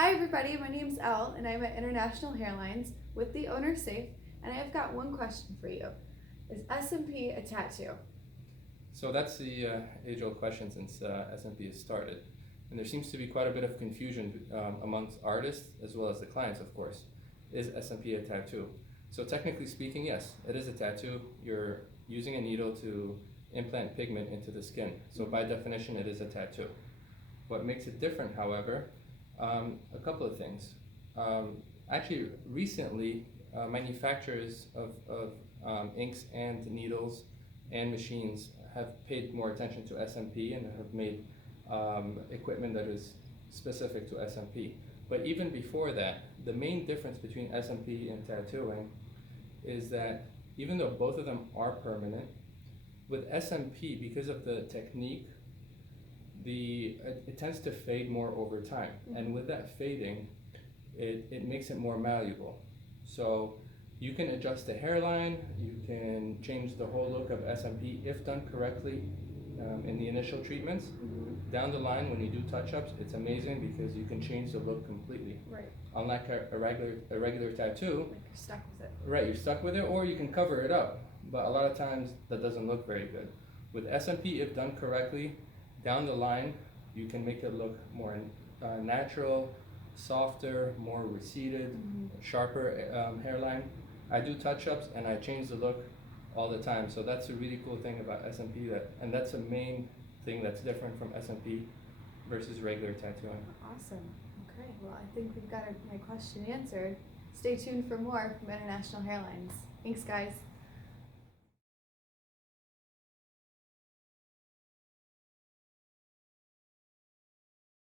Hi everybody, my name's Elle and I'm at International Hairlines with the owner Safe, and I've got one question for you. Is SMP a tattoo? So that's the age-old question since SMP has started. And there seems to be quite a bit of confusion amongst artists as well as the clients, of course. Is SMP a tattoo? So technically speaking, yes, it is a tattoo. You're using a needle to implant pigment into the skin. So by definition, it is a tattoo. What makes it different, however, a couple of things. Actually, recently, manufacturers of inks and needles and machines have paid more attention to SMP and have made equipment that is specific to SMP. But even before that, the main difference between SMP and tattooing is that even though both of them are permanent, with SMP, because of the technique, it tends to fade more over time. And with that fading, it makes it more malleable. So you can adjust the hairline, you can change the whole look of SMP if done correctly in the initial treatments. Down the line, when you do touch-ups, it's amazing because you can change the look completely. Right. Unlike a regular tattoo, Like you're stuck with it. right, you're stuck with it, or you can cover it up. But a lot of times that doesn't look very good. With SMP, if done correctly, down the line, you can make it look more natural, softer, more receded, sharper hairline. I do touch-ups and I change the look all the time. So that's a really cool thing about SMP, and that's the main thing that's different from SMP versus regular tattooing. Awesome. Okay, well I think we've got my question answered. Stay tuned for more from International Hairlines. Thanks guys.